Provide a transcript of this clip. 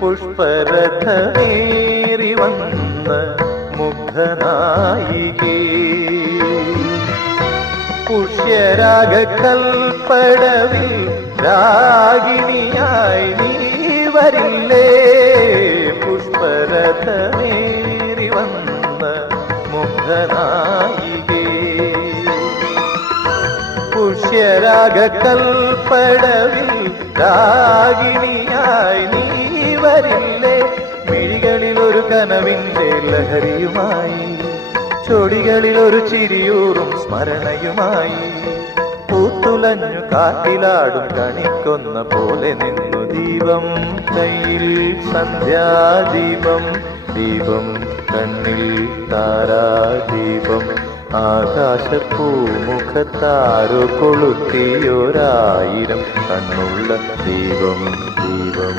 പുഷ്പരഥമേറി വന്ന മുഗ്ധനായികേ, പുഷ്യരാഗകൽപ്പടവിൽ രാഗിണിയായി നീ വരില്ലേ? പുഷ്പരഥമേറി വന്ന മുഗ്ധനായികേ, പുഷ്യരാഗകൽപ്പടവിൽ രാഗിണിയായി നീ വരില്ലേ? മിഴികളിൽ ഒരു കനവിന്റെ ലഹരിയുമായി, ചൊടികളിൽ ഒരു ചിരിയൂറും സ്മരണയുമായി, പൂത്തുലഞ്ഞു കാട്ടിലാടും കണിക്കൊന്ന പോലെ നിന്നു ദീപം കയ്യിൽ സന്ധ്യാദീപം, ദീപം കണ്ണിൽ താരാദീപം, ആകാശപ്പൂമുഖത്താരോ കൊളുത്തിയൊരായിരം കണ്ണുള്ള ദീപം, ദീപം.